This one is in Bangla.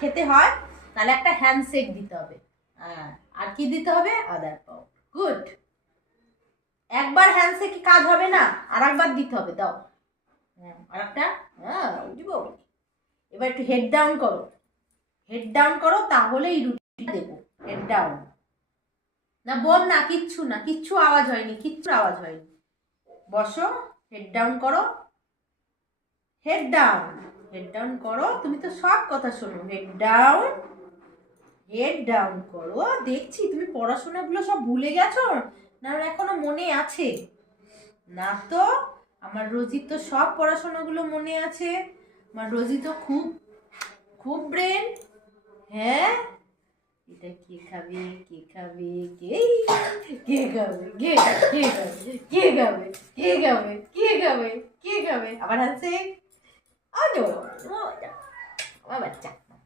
খেতে হয় তাহলে একটা হ্যান্ডশেক দিতে হবে। হ্যাঁ, আর কি দিতে হবে? আদার পাউডার। গুড। একবার হ্যান্ডশেকে কাজ হবে না, আর একবার দিতে হবে। দাও। হ্যাঁ, আর একটা। হ্যাঁ, দিব। এবার একটু হেড ডাউন করো, হেড ডাউন করো, তাহলে এই রুটিটা দেবো। Head down. না বোন, না কিচ্ছু না, কিচ্ছু আওয়াজ হয়নি, কিচ্ছু আওয়াজ হয়নি। বসো, হেড ডাউন করো, হেড ডাউন, হেড ডাউন করো। তুমি তো সব কথা শোনো। হেড ডাউন, হেড ডাউন করো। দেখছি তুমি পড়াশোনাগুলো সব ভুলে গেছো, না এখনো মনে আছে? না তো, আমার রোজি তো সব পড়াশোনাগুলো মনে আছে। আমার রোজি তো খুব খুব ব্রেন। হ্যাঁ, এটা কে খাবে, কে খাবে, কে কে খাবে, কে কে খাবে, কে খাবে, কে খাবে, কে খাবে, কে খাবে? আবার হাসে। আমার বাচ্চা।